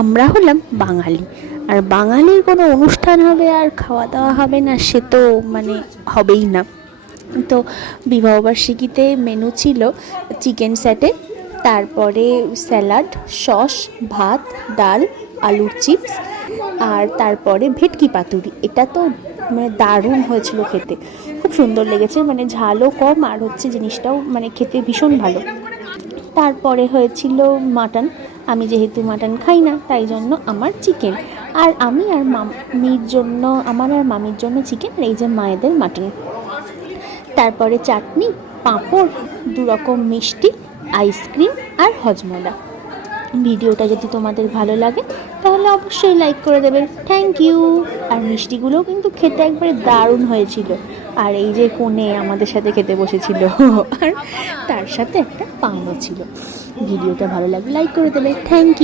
আমরা হলাম বাঙালি, আর বাঙালির কোনো অনুষ্ঠান হবে আর খাওয়া দাওয়া হবে না, সে তো মানে হবেই না। তো বিবাহবার্ষিকীতে মেনু ছিল চিকেন স্যাটে, তারপরে স্যালাড, সস, ভাত, ডাল, আলুর চিপস, আর তারপরে ভেটকি পাতুরি। এটা তো মানে দারুণ হয়েছিল খেতে, খুব সুন্দর লেগেছে, মানে ঝালও কম আর হচ্ছে জিনিসটাও মানে খেতে ভীষণ ভালো। তারপরে হয়েছিল মাটন, আমি যেহেতু মাটন খাই না তাই জন্য আমার চিকেন, আর আমি আর মামির জন্য, আমার আর মামির জন্য চিকেন, আর এই যে মায়েদের মাটন। তারপরে চাটনি, পাঁপড়, 2 রকম মিষ্টি, আইসক্রিম আর হজমোলা। ভিডিওটা যদি তোমাদের ভালো লাগে তাহলে অবশ্যই লাইক করে দেবে, থ্যাংক ইউ। আর মিষ্টিগুলোও কিন্তু খেতে একবারে দারুণ হয়েছিল। আর এই যে কোণে আমাদের সাথে খেতে বসেছিল, আর তার সাথে একটা পানও ছিল। ভিডিওটা ভালো লাগলে লাইক করে দেবে, থ্যাংক ইউ।